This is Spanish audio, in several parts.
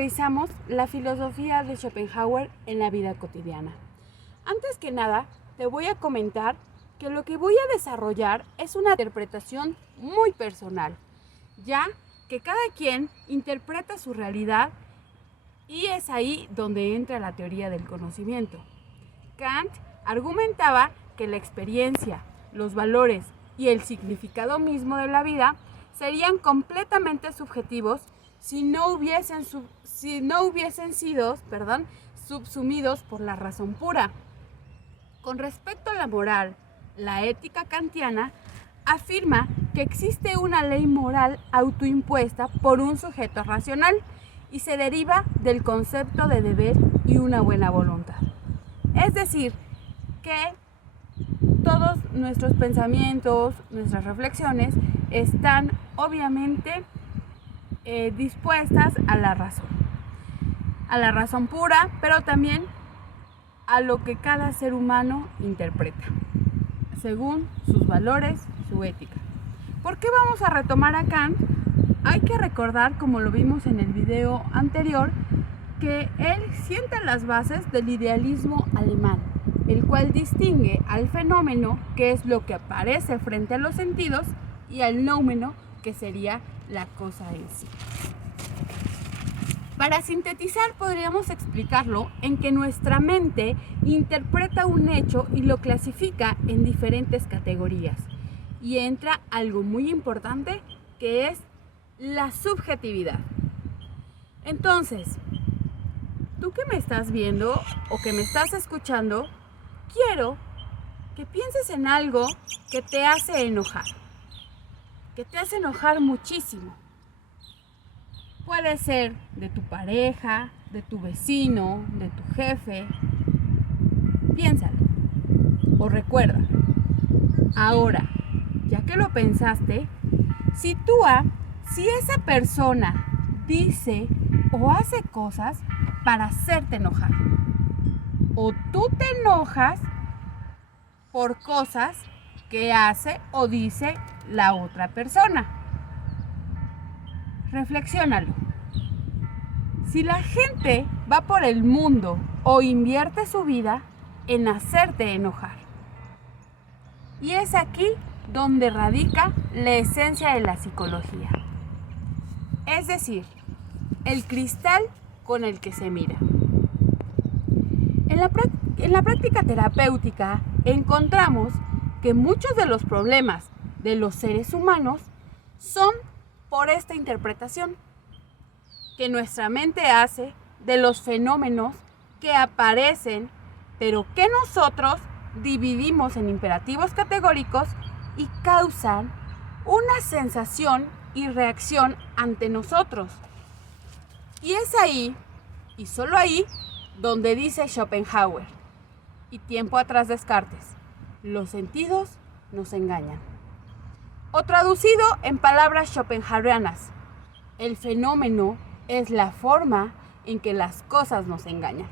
revisamos la filosofía de Schopenhauer en la vida cotidiana. Antes que nada, te voy a comentar que lo que voy a desarrollar es una interpretación muy personal, ya que cada quien interpreta su realidad y es ahí donde entra la teoría del conocimiento. Kant argumentaba que la experiencia, los valores y el significado mismo de la vida serían completamente subjetivos si no hubiesen sido subsumidos por la razón pura. Con respecto a la moral, la ética kantiana afirma que existe una ley moral autoimpuesta por un sujeto racional y se deriva del concepto de deber y una buena voluntad. Es decir, que todos nuestros pensamientos, nuestras reflexiones están obviamente dispuestas a la razón pura, pero también a lo que cada ser humano interpreta, según sus valores, su ética. ¿Por qué vamos a retomar a Kant? Hay que recordar, como lo vimos en el video anterior, que él sienta las bases del idealismo alemán, el cual distingue al fenómeno, que es lo que aparece frente a los sentidos, y al noumeno, que sería la cosa en sí. Para sintetizar, podríamos explicarlo en que nuestra mente interpreta un hecho y lo clasifica en diferentes categorías. Y entra algo muy importante, que es la subjetividad. Entonces, tú que me estás viendo o que me estás escuchando, quiero que pienses en algo que te hace enojar, muchísimo. Puede ser de tu pareja, de tu vecino, de tu jefe. Piénsalo o recuerda. Ahora, ya que lo pensaste, sitúa si esa persona dice o hace cosas para hacerte enojar, o tú te enojas por cosas que hace o dice la otra persona. Reflexiónalo. Si la gente va por el mundo o invierte su vida en hacerte enojar. Y es aquí donde radica la esencia de la psicología. Es decir, el cristal con el que se mira. En la práctica terapéutica encontramos que muchos de los problemas de los seres humanos son por esta interpretación que nuestra mente hace de los fenómenos que aparecen, pero que nosotros dividimos en imperativos categóricos y causan una sensación y reacción ante nosotros. Y es ahí, y solo ahí, donde dice Schopenhauer, y tiempo atrás Descartes, los sentidos nos engañan. O traducido en palabras schopenhauerianas, el fenómeno es la forma en que las cosas nos engañan.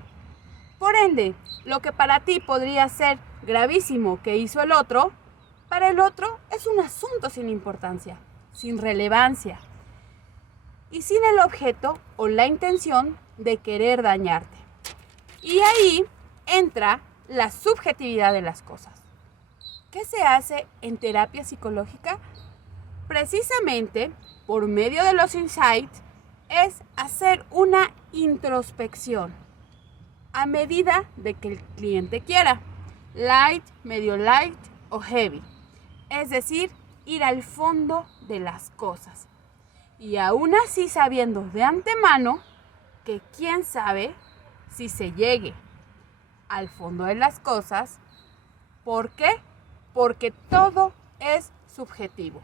Por ende, lo que para ti podría ser gravísimo que hizo el otro, para el otro es un asunto sin importancia, sin relevancia y sin el objeto o la intención de querer dañarte. Y ahí entra la subjetividad de las cosas. ¿Qué se hace en terapia psicológica? Precisamente por medio de los insights es hacer una introspección a medida de que el cliente quiera, light, medio light o heavy, es decir, ir al fondo de las cosas y aún así sabiendo de antemano que quién sabe si se llegue al fondo de las cosas. ¿Por qué? Porque todo es subjetivo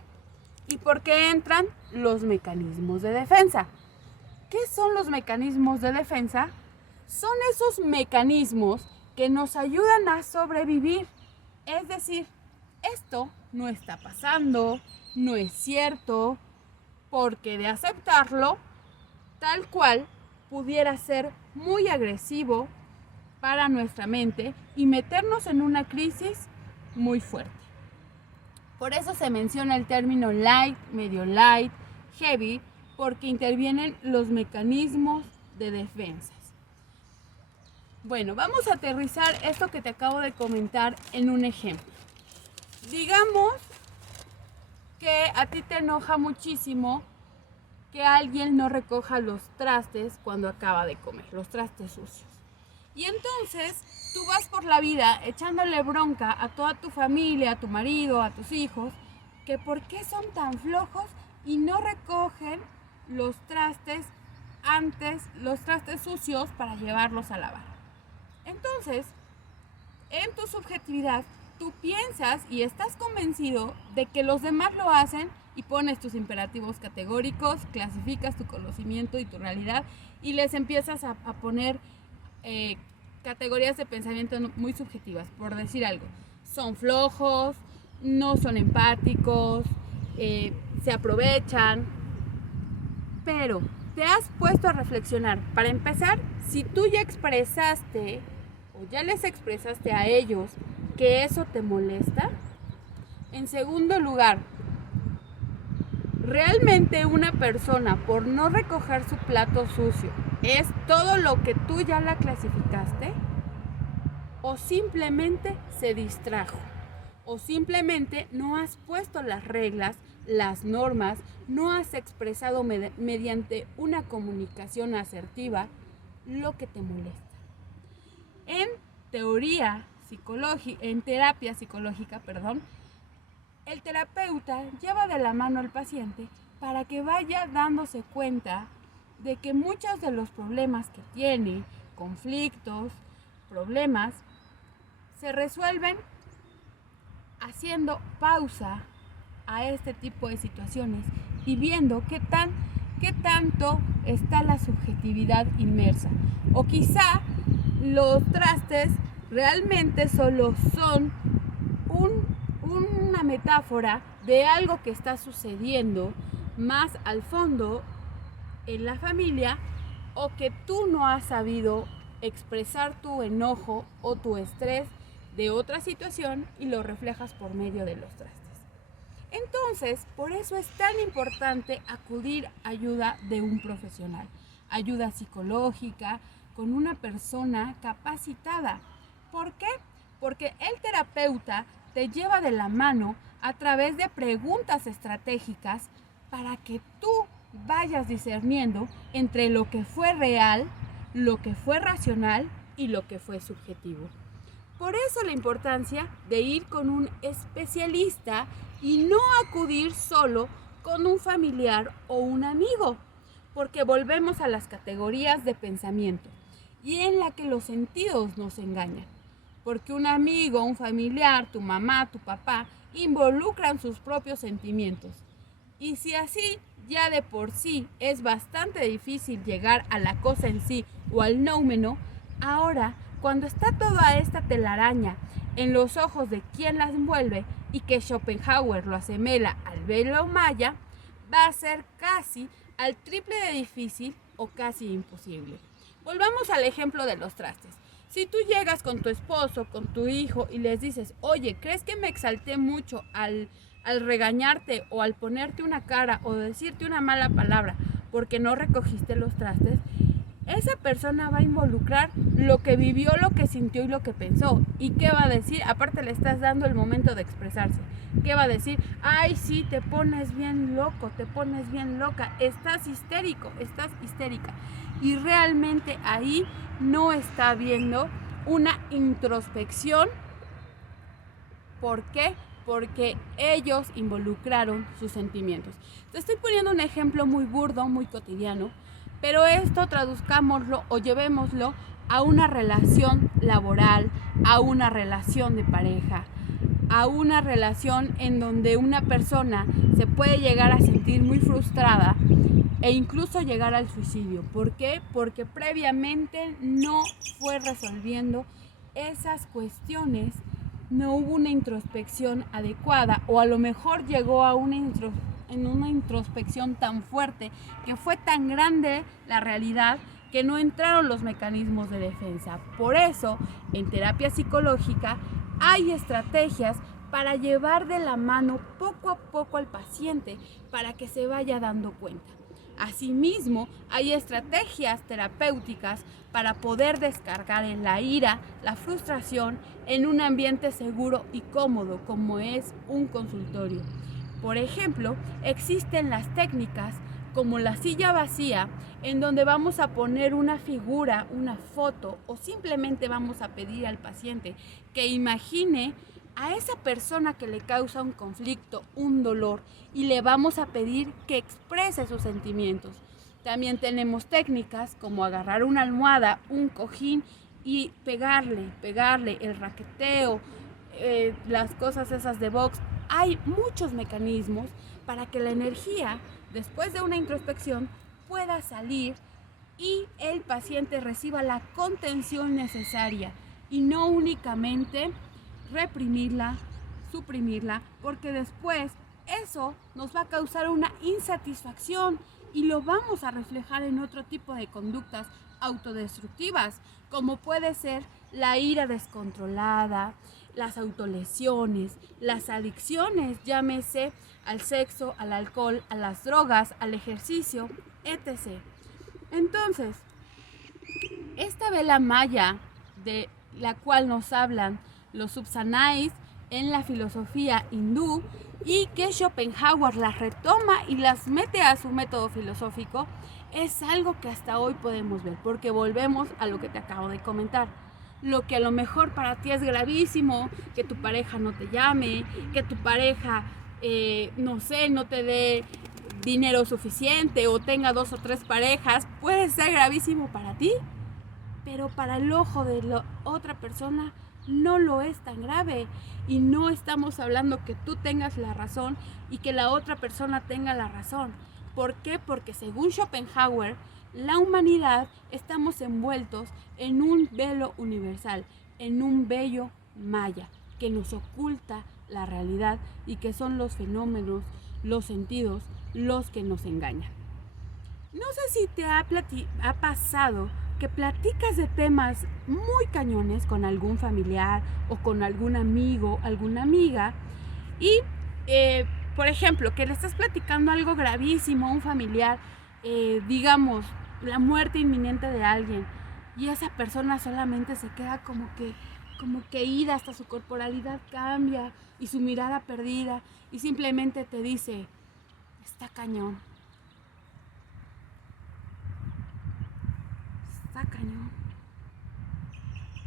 y porque entran los mecanismos de defensa. ¿Qué son los mecanismos de defensa? Son esos mecanismos que nos ayudan a sobrevivir. Es decir, esto no está pasando, no es cierto, porque de aceptarlo, tal cual, pudiera ser muy agresivo para nuestra mente y meternos en una crisis muy fuerte. Por eso se menciona el término light, medio light, heavy, porque intervienen los mecanismos de defensas. Bueno, vamos a aterrizar esto que te acabo de comentar en un ejemplo. Digamos que a ti te enoja muchísimo que alguien no recoja los trastes cuando acaba de comer, los trastes sucios. Y entonces tú vas por la vida echándole bronca a toda tu familia, a tu marido, a tus hijos, que por qué son tan flojos y no recogen los trastes sucios para llevarlos a lavar. Entonces, en tu subjetividad, tú piensas y estás convencido de que los demás lo hacen y pones tus imperativos categóricos, clasificas tu conocimiento y tu realidad y les empiezas a poner categorías de pensamiento muy subjetivas, por decir algo. Son flojos, no son empáticos, se aprovechan, pero ¿te has puesto a reflexionar? Para empezar, si tú ya expresaste o ya les expresaste a ellos que eso te molesta. En segundo lugar, ¿realmente una persona por no recoger su plato sucio es todo lo que tú ya la clasificaste? ¿O simplemente se distrajo? ¿O simplemente no has puesto las reglas, las normas, no has expresado mediante una comunicación asertiva lo que te molesta? En terapia psicológica, el terapeuta lleva de la mano al paciente para que vaya dándose cuenta de que muchos de los problemas que tiene, conflictos, problemas, se resuelven haciendo pausa a este tipo de situaciones y viendo qué tanto está la subjetividad inmersa. O quizá los trastes realmente solo son una metáfora de algo que está sucediendo más al fondo en la familia, o que tú no has sabido expresar tu enojo o tu estrés de otra situación y lo reflejas por medio de los trastes. Entonces, por eso es tan importante acudir a ayuda de un profesional, ayuda psicológica, con una persona capacitada. ¿Por qué? Porque el terapeuta te lleva de la mano a través de preguntas estratégicas para que tú vayas discerniendo entre lo que fue real, lo que fue racional y lo que fue subjetivo. Por eso la importancia de ir con un especialista y no acudir solo con un familiar o un amigo, porque volvemos a las categorías de pensamiento y en la que los sentidos nos engañan. Porque un amigo, un familiar, tu mamá, tu papá, involucran sus propios sentimientos. Y si así ya de por sí es bastante difícil llegar a la cosa en sí o al noumeno, ahora cuando está toda esta telaraña en los ojos de quien la envuelve y que Schopenhauer lo asemela al velo maya, va a ser casi al triple de difícil o casi imposible. Volvamos al ejemplo de los trastes. Si tú llegas con tu esposo, con tu hijo y les dices, oye, ¿crees que me exalté mucho al regañarte o al ponerte una cara o decirte una mala palabra porque no recogiste los trastes? Esa persona va a involucrar lo que vivió, lo que sintió y lo que pensó. ¿Y qué va a decir? Aparte le estás dando el momento de expresarse. ¿Qué va a decir? Ay, sí, te pones bien loco, te pones bien loca, estás histérico, estás histérica. Y realmente ahí no está viendo una introspección. ¿Por qué? Porque ellos involucraron sus sentimientos. Te estoy poniendo un ejemplo muy burdo, muy cotidiano, pero esto traduzcámoslo o llevémoslo a una relación laboral, a una relación de pareja, a una relación en donde una persona se puede llegar a sentir muy frustrada e incluso llegar al suicidio. ¿Por qué? Porque previamente no fue resolviendo esas cuestiones, no hubo una introspección adecuada, o a lo mejor llegó a una introspección tan fuerte que fue tan grande la realidad que no entraron los mecanismos de defensa. Por eso, en terapia psicológica hay estrategias para llevar de la mano poco a poco al paciente para que se vaya dando cuenta. Asimismo, hay estrategias terapéuticas para poder descargar en la ira, la frustración, en un ambiente seguro y cómodo como es un consultorio. Por ejemplo, existen las técnicas como la silla vacía, en donde vamos a poner una figura, una foto, o simplemente vamos a pedir al paciente que imagine a esa persona que le causa un conflicto, un dolor, y le vamos a pedir que exprese sus sentimientos. También tenemos técnicas como agarrar una almohada, un cojín y pegarle el raqueteo, las cosas esas de box. Hay muchos mecanismos para que la energía, después de una introspección, pueda salir y el paciente reciba la contención necesaria y no únicamente reprimirla, suprimirla, porque después eso nos va a causar una insatisfacción y lo vamos a reflejar en otro tipo de conductas autodestructivas, como puede ser la ira descontrolada, las autolesiones, las adicciones, llámese al sexo, al alcohol, a las drogas, al ejercicio, etc. Entonces, esta vela maya de la cual nos hablan los Upsanais en la filosofía hindú y que Schopenhauer las retoma y las mete a su método filosófico, es algo que hasta hoy podemos ver, porque volvemos a lo que te acabo de comentar. Lo que a lo mejor para ti es gravísimo, que tu pareja no te llame, que tu pareja, no te dé dinero suficiente o tenga 2 o 3 parejas, puede ser gravísimo para ti, pero para el ojo de la otra persona no lo es tan grave. Y no estamos hablando que tú tengas la razón y que la otra persona tenga la razón. ¿Por qué? Porque según Schopenhauer, la humanidad estamos envueltos en un velo universal, en un vello maya que nos oculta la realidad y que son los fenómenos, los sentidos, los que nos engañan. No sé si te ha pasado que platicas de temas muy cañones con algún familiar o con algún amigo, alguna amiga y, por ejemplo, que le estás platicando algo gravísimo a un familiar, digamos, la muerte inminente de alguien, y esa persona solamente se queda como que ida, hasta su corporalidad cambia y su mirada perdida y simplemente te dice, está cañón. Está cañón.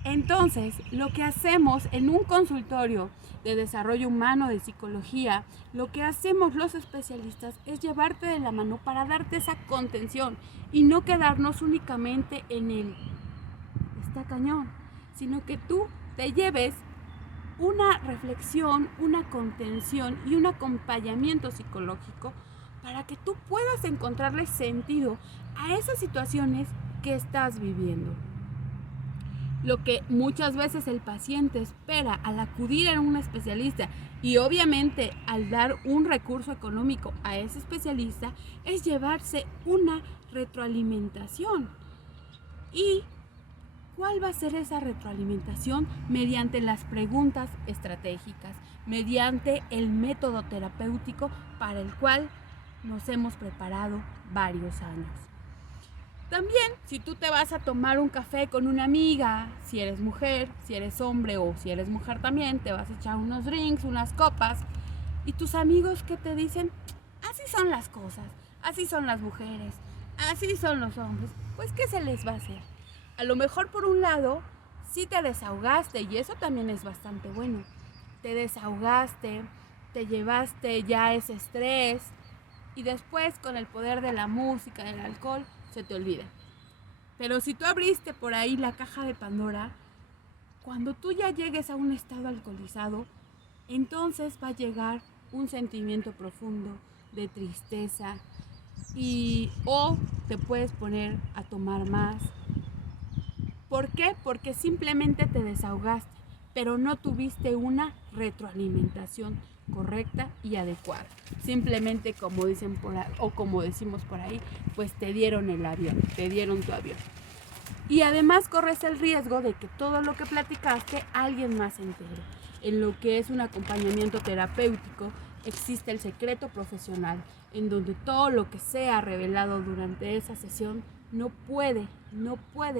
Entonces, lo que hacemos en un consultorio de desarrollo humano, de psicología, lo que hacemos los especialistas es llevarte de la mano para darte esa contención y no quedarnos únicamente en el está cañón, sino que tú te lleves una reflexión, una contención y un acompañamiento psicológico para que tú puedas encontrarle sentido a esas situaciones que estás viviendo. Lo que muchas veces el paciente espera al acudir a un especialista y obviamente al dar un recurso económico a ese especialista es llevarse una retroalimentación. ¿Y cuál va a ser esa retroalimentación? Mediante las preguntas estratégicas, mediante el método terapéutico para el cual nos hemos preparado varios años. También, si tú te vas a tomar un café con una amiga, si eres mujer, si eres hombre o si eres mujer también, te vas a echar unos drinks, unas copas, y tus amigos que te dicen, así son las cosas, así son las mujeres, así son los hombres, pues ¿qué se les va a hacer? A lo mejor por un lado, sí te desahogaste y eso también es bastante bueno. Te desahogaste, te llevaste ya ese estrés y después con el poder de la música, del alcohol, se te olvida. Pero si tú abriste por ahí la caja de Pandora, cuando tú ya llegues a un estado alcoholizado, entonces va a llegar un sentimiento profundo de tristeza o te puedes poner a tomar más. ¿Por qué? Porque simplemente te desahogaste, pero no tuviste una retroalimentación correcta y adecuada. Simplemente como dicen por ahí, o como decimos por ahí, pues te dieron el avión, te dieron tu avión. Y además corres el riesgo de que todo lo que platicaste alguien más se entere. En lo que es un acompañamiento terapéutico, existe el secreto profesional, en donde todo lo que sea revelado durante esa sesión no puede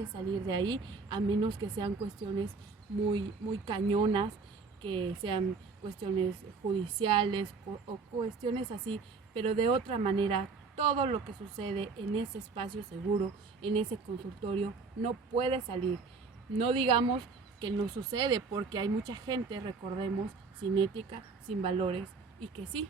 salir de ahí, a menos que sean cuestiones muy cañonas, que sean cuestiones judiciales o cuestiones así, pero de otra manera todo lo que sucede en ese espacio seguro, en ese consultorio, no puede salir. No digamos que no sucede, porque hay mucha gente, recordemos, sin ética, sin valores, y que sí,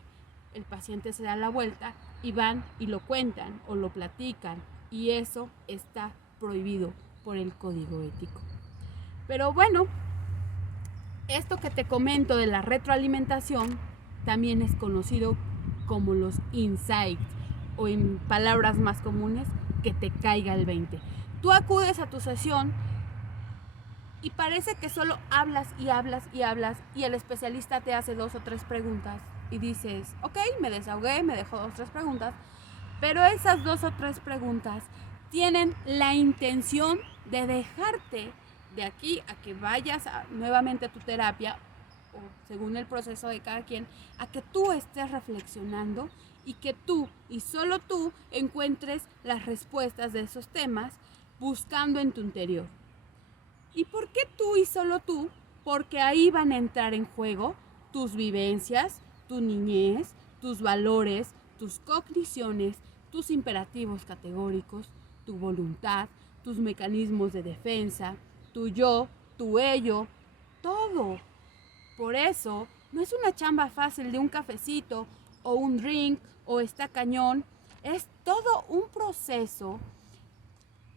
el paciente se da la vuelta y van y lo cuentan o lo platican, y eso está prohibido por el código ético. Pero bueno, esto que te comento de la retroalimentación también es conocido como los insights, o en palabras más comunes, que te caiga el 20. Tú acudes a tu sesión y parece que solo hablas y el especialista te hace 2 o 3 preguntas y dices, ok, me desahogué, me dejó 2 o 3 preguntas, pero esas 2 o 3 preguntas tienen la intención de dejarte de aquí a que vayas nuevamente a tu terapia, o según el proceso de cada quien, a que tú estés reflexionando y que tú y solo tú encuentres las respuestas de esos temas buscando en tu interior. ¿Y por qué tú y solo tú? Porque ahí van a entrar en juego tus vivencias, tu niñez, tus valores, tus cogniciones, tus imperativos categóricos, tu voluntad, tus mecanismos de defensa, tu yo, tu ello, todo. Por eso, no es una chamba fácil de un cafecito o un drink o está cañón. Es todo un proceso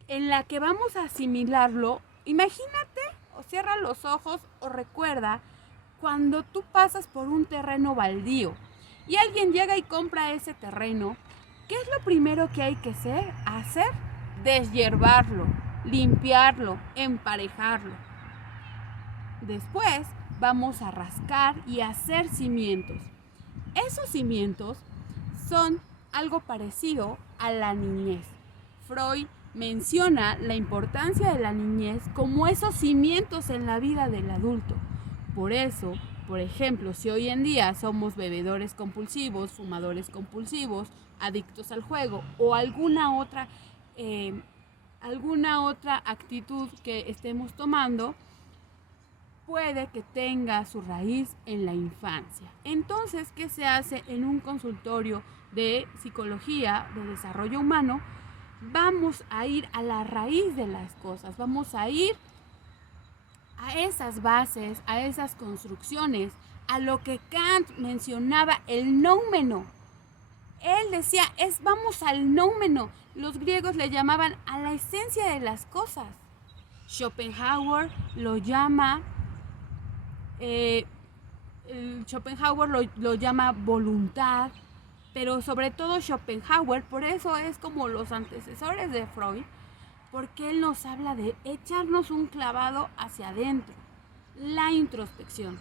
en la que vamos a asimilarlo. Imagínate, o cierra los ojos o recuerda cuando tú pasas por un terreno baldío y alguien llega y compra ese terreno. ¿Qué es lo primero que hay que hacer? Deshiervarlo, limpiarlo, emparejarlo. Después vamos a rascar y hacer cimientos. Esos cimientos son algo parecido a la niñez. Freud menciona la importancia de la niñez como esos cimientos en la vida del adulto. Por eso, por ejemplo, si hoy en día somos bebedores compulsivos, fumadores compulsivos, adictos al juego o alguna otra actitud que estemos tomando, puede que tenga su raíz en la infancia. Entonces, ¿qué se hace en un consultorio de psicología, de desarrollo humano? Vamos a ir a la raíz de las cosas, vamos a ir a esas bases, a esas construcciones, a lo que Kant mencionaba, el noumeno. Él decía, vamos al noumeno. Los griegos le llamaban a la esencia de las cosas. Schopenhauer lo llama voluntad, pero sobre todo Schopenhauer, por eso es como los antecesores de Freud, porque él nos habla de echarnos un clavado hacia adentro, la introspección.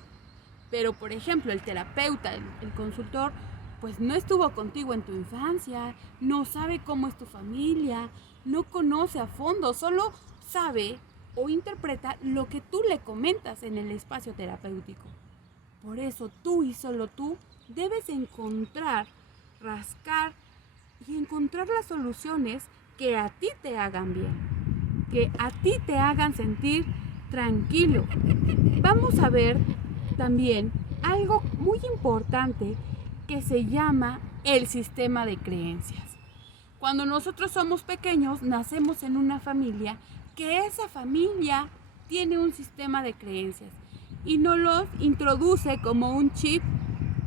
Pero, por ejemplo, el terapeuta, el consultor, pues no estuvo contigo en tu infancia, no sabe cómo es tu familia, no conoce a fondo, solo sabe o interpreta lo que tú le comentas en el espacio terapéutico. Por eso tú y solo tú debes encontrar, rascar y encontrar las soluciones que a ti te hagan bien, que a ti te hagan sentir tranquilo. Vamos a ver también algo muy importante que se llama el sistema de creencias. Cuando nosotros somos pequeños, nacemos en una familia que esa familia tiene un sistema de creencias y nos los introduce como un chip,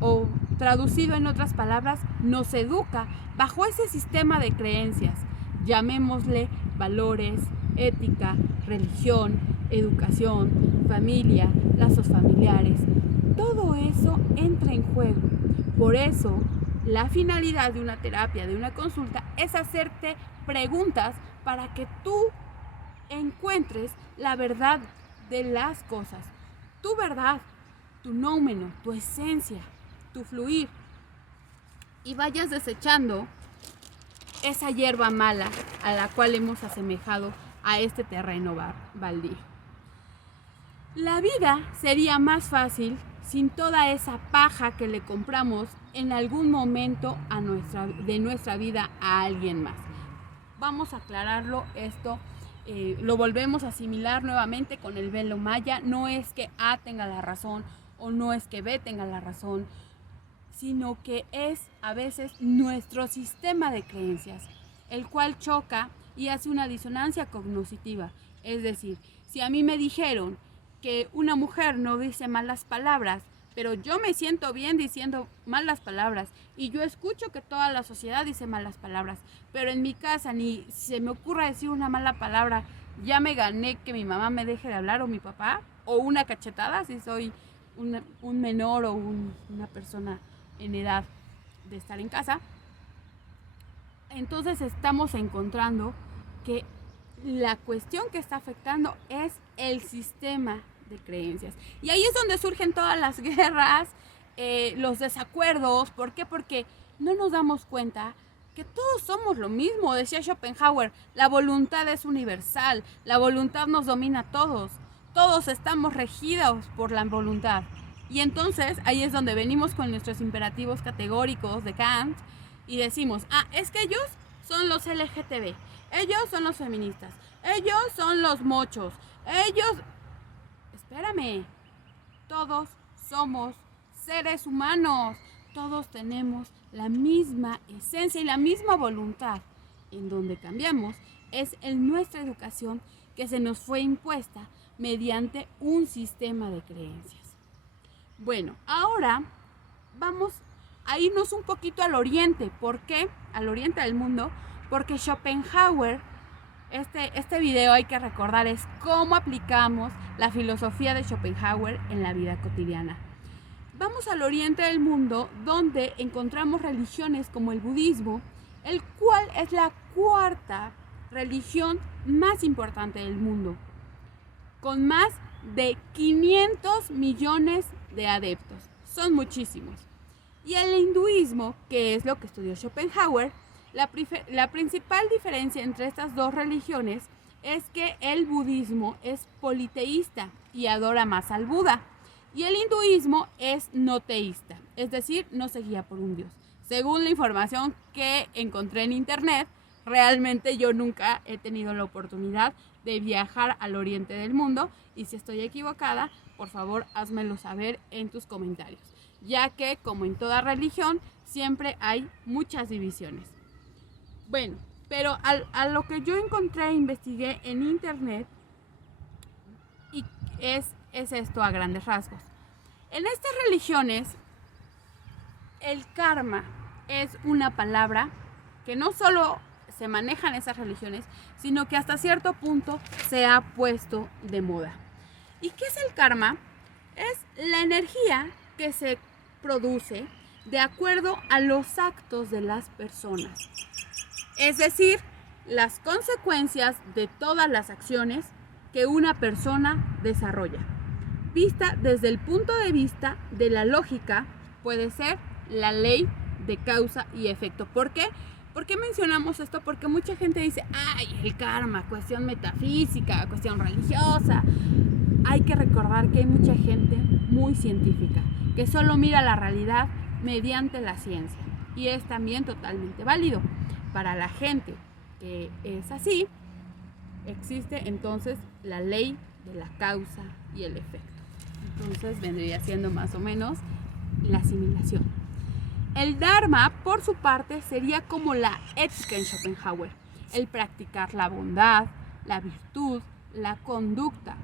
o traducido en otras palabras, nos educa bajo ese sistema de creencias. Llamémosle valores, ética, religión, educación, familia, lazos familiares. Todo eso entra en juego. Por eso, la finalidad de una terapia, de una consulta, es hacerte preguntas para que tú encuentres la verdad de las cosas, tu verdad, tu noumeno, tu esencia, tu fluir, y vayas desechando esa hierba mala a la cual hemos asemejado a este terreno baldío. La vida sería más fácil sin toda esa paja que le compramos en algún momento de nuestra vida a alguien más. Vamos a aclararlo esto, lo volvemos a asimilar nuevamente con el velo maya. No es que A tenga la razón o no es que B tenga la razón, sino que es a veces nuestro sistema de creencias, el cual choca y hace una disonancia cognitiva. Es decir, si a mí me dijeron que una mujer no dice malas palabras, pero yo me siento bien diciendo malas palabras y yo escucho que toda la sociedad dice malas palabras, pero en mi casa ni se me ocurre decir una mala palabra, ya me gané que mi mamá me deje de hablar o mi papá, o una cachetada si soy un menor o una persona en edad de estar en casa. Entonces estamos encontrando que la cuestión que está afectando es el sistema de creencias. Y ahí es donde surgen todas las guerras, los desacuerdos. ¿Por qué? Porque no nos damos cuenta que todos somos lo mismo. Decía Schopenhauer, la voluntad es universal, la voluntad nos domina a todos. Todos estamos regidos por la voluntad. Y entonces ahí es donde venimos con nuestros imperativos categóricos de Kant y decimos, es que ellos son los LGTB, ellos son los feministas, ellos son los mochos, ellos... Espérame, todos somos seres humanos, todos tenemos la misma esencia y la misma voluntad. En donde cambiamos es en nuestra educación que se nos fue impuesta mediante un sistema de creencias. Bueno, ahora vamos a irnos un poquito al oriente. ¿Por qué? Al oriente del mundo, porque Schopenhauer, este video hay que recordar es cómo aplicamos la filosofía de Schopenhauer en la vida cotidiana. Vamos al oriente del mundo, donde encontramos religiones como el budismo, el cual es la cuarta religión más importante del mundo, con más de 500 millones de adeptos. Son muchísimos. Y el hinduismo, que es lo que estudió Schopenhauer, la principal diferencia entre estas dos religiones es que el budismo es politeísta y adora más al Buda, y el hinduismo es no teísta, es decir, no se guía por un dios. Según la información que encontré en internet, realmente yo nunca he tenido la oportunidad de viajar al oriente del mundo, y si estoy equivocada, por favor házmelo saber en tus comentarios, ya que como en toda religión siempre hay muchas divisiones. Bueno, pero a lo que yo encontré e investigué en internet y es esto a grandes rasgos. En estas religiones el karma es una palabra que no solo se maneja en esas religiones, sino que hasta cierto punto se ha puesto de moda. ¿Y qué es el karma? Es la energía que se produce de acuerdo a los actos de las personas. Es decir, las consecuencias de todas las acciones que una persona desarrolla. Vista desde el punto de vista de la lógica, puede ser la ley de causa y efecto. ¿Por qué? ¿Por qué mencionamos esto? Porque mucha gente dice, el karma, cuestión metafísica, cuestión religiosa. Hay que recordar que hay mucha gente muy científica, que solo mira la realidad mediante la ciencia. Y es también totalmente válido. Para la gente que es así, existe entonces la ley de la causa y el efecto. Entonces vendría siendo más o menos la asimilación. El Dharma, por su parte, sería como la ética en Schopenhauer, el practicar la bondad, la virtud, la conducta.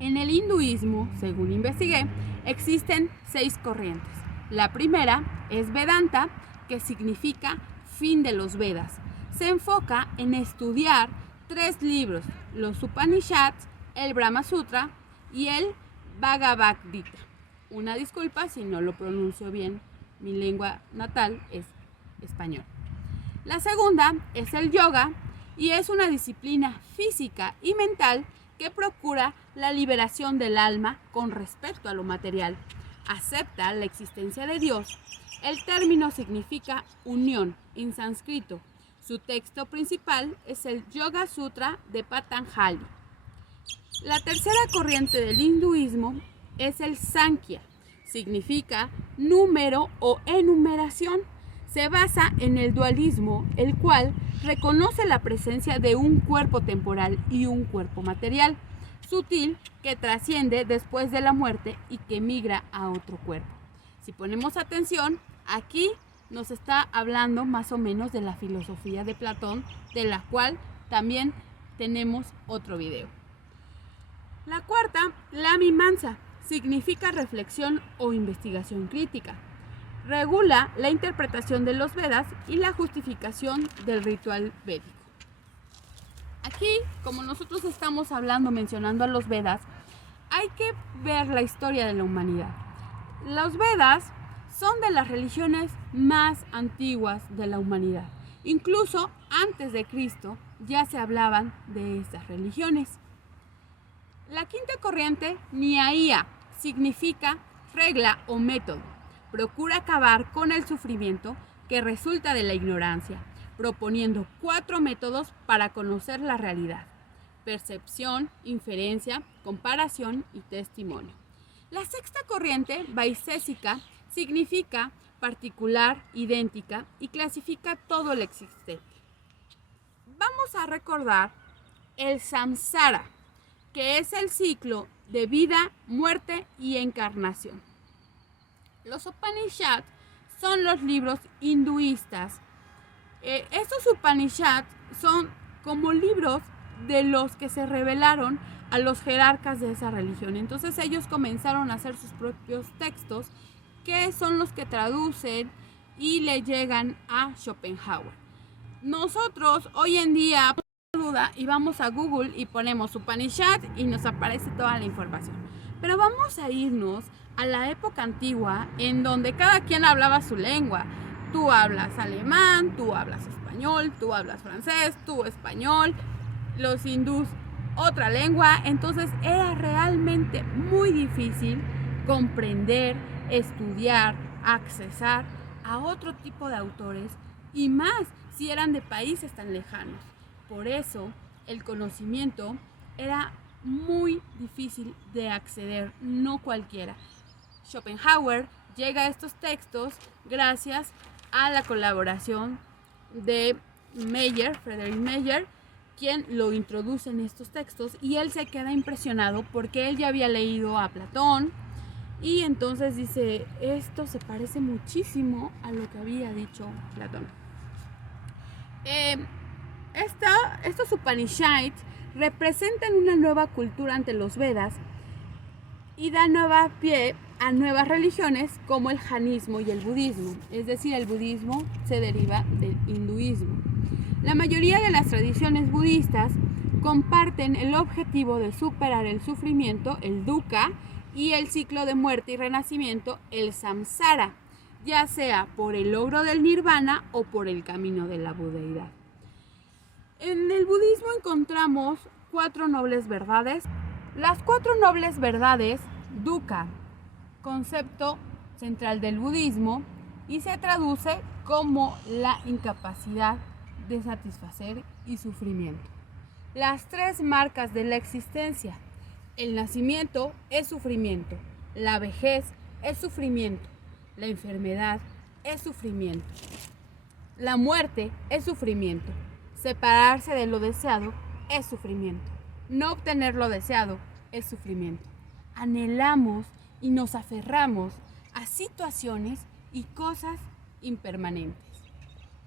En el hinduismo, según investigué, existen 6 corrientes. La primera es Vedanta, que significa fin de los Vedas. Se enfoca en estudiar 3 libros, los Upanishads, el Brahma Sutra y el Bhagavad Gita. Una disculpa si no lo pronuncio bien, mi lengua natal es español. La segunda es el yoga y es una disciplina física y mental que procura la liberación del alma con respecto a lo material. Acepta la existencia de Dios. El término significa unión en sánscrito. Su texto principal es el Yoga Sutra de Patanjali. La tercera corriente del hinduismo es el Sankhya. Significa número o enumeración. Se basa en el dualismo, el cual reconoce la presencia de un cuerpo temporal y un cuerpo material, sutil, que trasciende después de la muerte y que migra a otro cuerpo. Si ponemos atención, aquí nos está hablando más o menos de la filosofía de Platón, de la cual también tenemos otro video. La cuarta, la mimamsa, significa reflexión o investigación crítica. Regula la interpretación de los Vedas y la justificación del ritual védico. Aquí, como nosotros estamos mencionando a los Vedas, hay que ver la historia de la humanidad. Los Vedas son de las religiones más antiguas de la humanidad. Incluso antes de Cristo ya se hablaban de estas religiones. La quinta corriente, Nyaya, significa regla o método. Procura acabar con el sufrimiento que resulta de la ignorancia, proponiendo 4 métodos para conocer la realidad: percepción, inferencia, comparación y testimonio. La sexta corriente, Vaisésika, significa particular, idéntica y clasifica todo lo existente. Vamos a recordar el samsara, que es el ciclo de vida, muerte y encarnación. Los Upanishads son los libros hinduistas. Estos Upanishads son como libros de los que se revelaron a los jerarcas de esa religión. Entonces ellos comenzaron a hacer sus propios textos, que son los que traducen y le llegan a Schopenhauer. Nosotros hoy en día duda y vamos a Google y ponemos Upanishad y nos aparece toda la información. Pero vamos a irnos a la época antigua, en donde cada quien hablaba su lengua. Tú hablas alemán, tú hablas español, tú hablas francés, tú español, los hindús otra lengua. Entonces era realmente muy difícil comprender, estudiar, accesar a otro tipo de autores, y más si eran de países tan lejanos. Por eso el conocimiento era muy difícil de acceder, no cualquiera. Schopenhauer llega a estos textos gracias a la colaboración de Friedrich Meyer, quien lo introduce en estos textos, y él se queda impresionado porque él ya había leído a Platón, y entonces dice, esto se parece muchísimo a lo que había dicho Platón. Estos Upanishads representan una nueva cultura ante los Vedas y dan nueva pie a nuevas religiones como el jainismo y el budismo. Es decir, el budismo se deriva del hinduismo. La mayoría de las tradiciones budistas comparten el objetivo de superar el sufrimiento, el dukkha, y el ciclo de muerte y renacimiento, el samsara, ya sea por el logro del nirvana o por el camino de la budeidad. En el budismo encontramos 4 nobles verdades. Las 4 nobles verdades, dukkha, concepto central del budismo, y se traduce como la incapacidad de satisfacer y sufrimiento. Las 3 marcas de la existencia. El nacimiento es sufrimiento, la vejez es sufrimiento, la enfermedad es sufrimiento, la muerte es sufrimiento, separarse de lo deseado es sufrimiento, no obtener lo deseado es sufrimiento. Anhelamos y nos aferramos a situaciones y cosas impermanentes.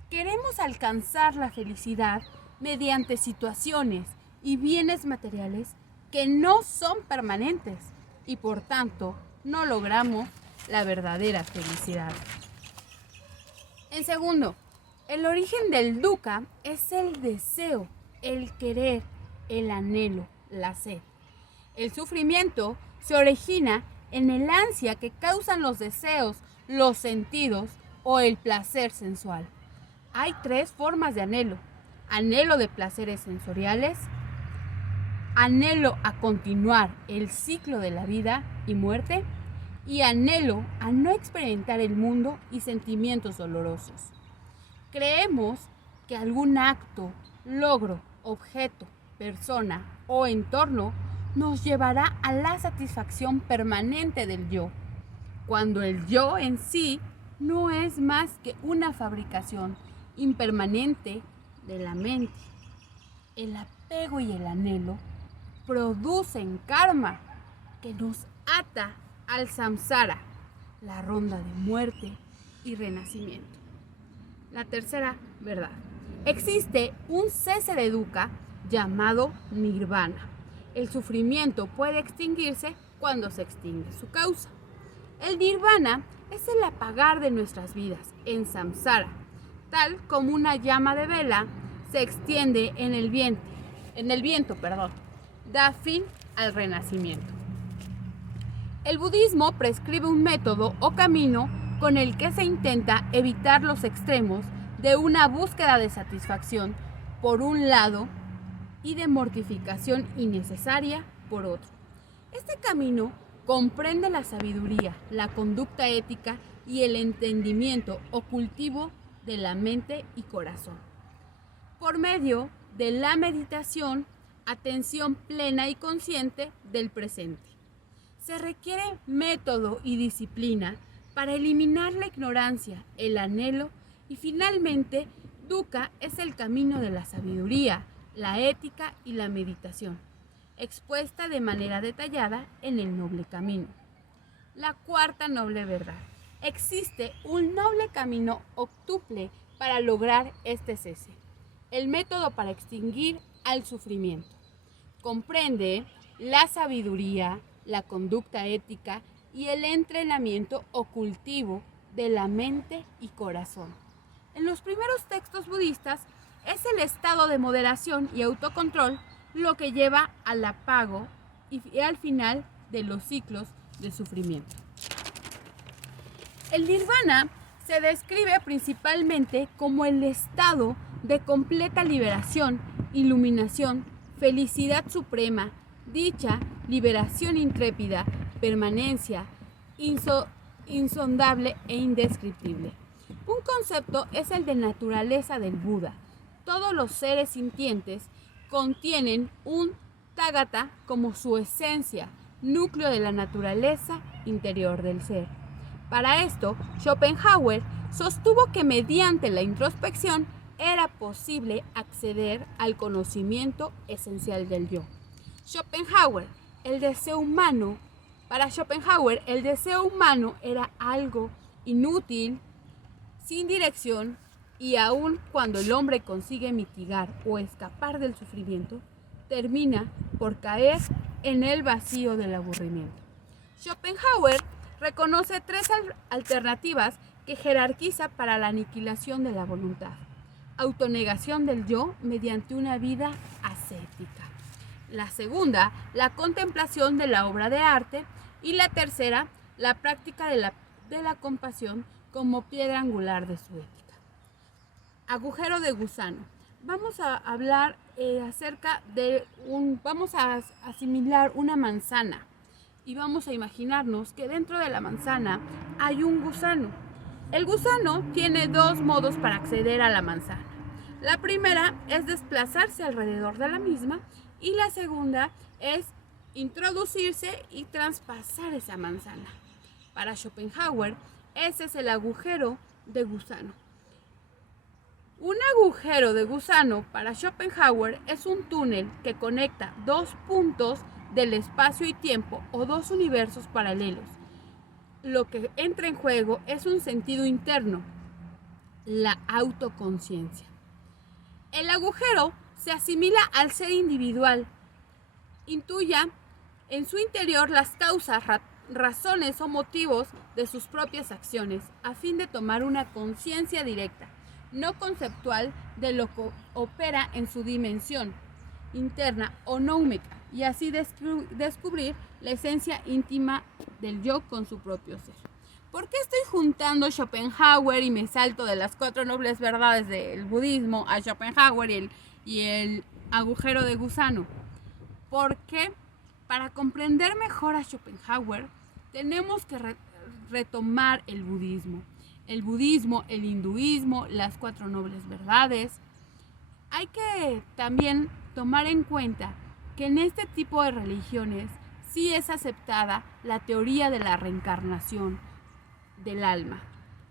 Queremos alcanzar la felicidad mediante situaciones y bienes materiales que no son permanentes, y por tanto no logramos la verdadera felicidad. En segundo, el origen del dukkha es el deseo, el querer, el anhelo, la sed. El sufrimiento se origina en el ansia que causan los deseos, los sentidos o el placer sensual. Hay 3 formas de anhelo: anhelo de placeres sensoriales, anhelo a continuar el ciclo de la vida y muerte, y anhelo a no experimentar el mundo y sentimientos dolorosos. Creemos que algún acto, logro, objeto, persona o entorno nos llevará a la satisfacción permanente del yo, cuando el yo en sí no es más que una fabricación impermanente de la mente. El apego y el anhelo producen karma que nos ata al samsara, la ronda de muerte y renacimiento. La tercera verdad. Existe un cese de dukkha llamado nirvana. El sufrimiento puede extinguirse cuando se extingue su causa. El nirvana es el apagar de nuestras vidas en samsara, tal como una llama de vela se extiende en el viento, da fin al renacimiento. El budismo prescribe un método o camino con el que se intenta evitar los extremos de una búsqueda de satisfacción por un lado y de mortificación innecesaria por otro. Este camino comprende la sabiduría, la conducta ética y el entendimiento o cultivo de la mente y corazón. Por medio de la meditación, atención plena y consciente del presente. Se requiere método y disciplina para eliminar la ignorancia, el anhelo y finalmente dukkha es el camino de la sabiduría, la ética y la meditación, expuesta de manera detallada en el noble camino. La cuarta noble verdad. Existe un noble camino octuple para lograr este cese. El método para extinguir al sufrimiento. Comprende la sabiduría, la conducta ética y el entrenamiento o cultivo de la mente y corazón. En los primeros textos budistas es el estado de moderación y autocontrol lo que lleva al apago y al final de los ciclos de sufrimiento. El nirvana se describe principalmente como el estado de completa liberación, iluminación, felicidad suprema, dicha, liberación intrépida, permanencia, insondable e indescriptible. Un concepto es el de naturaleza del Buda. Todos los seres sintientes contienen un Tathagata como su esencia, núcleo de la naturaleza interior del ser. Para esto, Schopenhauer sostuvo que mediante la introspección era posible acceder al conocimiento esencial del yo. Para Schopenhauer, el deseo humano era algo inútil, sin dirección, y aun cuando el hombre consigue mitigar o escapar del sufrimiento, termina por caer en el vacío del aburrimiento. Schopenhauer reconoce tres alternativas que jerarquiza para la aniquilación de la voluntad. Autonegación del yo mediante una vida ascética. La segunda, la contemplación de la obra de arte. Y la tercera, la práctica de la compasión como piedra angular de su ética. Agujero de gusano. Vamos a hablar vamos a asimilar una manzana y vamos a imaginarnos que dentro de la manzana hay un gusano. El gusano tiene dos modos para acceder a la manzana. La primera es desplazarse alrededor de la misma y la segunda es introducirse y traspasar esa manzana. Para Schopenhauer, ese es el agujero de gusano. Un agujero de gusano para Schopenhauer es un túnel que conecta dos puntos del espacio y tiempo o dos universos paralelos. Lo que entra en juego es un sentido interno, la autoconciencia. El agujero se asimila al ser individual, intuya en su interior las causas, razones o motivos de sus propias acciones, a fin de tomar una conciencia directa, no conceptual, de lo que opera en su dimensión interna o noúmica, y así descubrir la esencia íntima del yo con su propio ser. ¿Por qué estoy juntando Schopenhauer y me salto de las cuatro nobles verdades del budismo a Schopenhauer y el agujero de gusano? Porque para comprender mejor a Schopenhauer tenemos que retomar el budismo, el hinduismo, las cuatro nobles verdades. Hay que también tomar en cuenta que en este tipo de religiones sí es aceptada la teoría de la reencarnación del alma,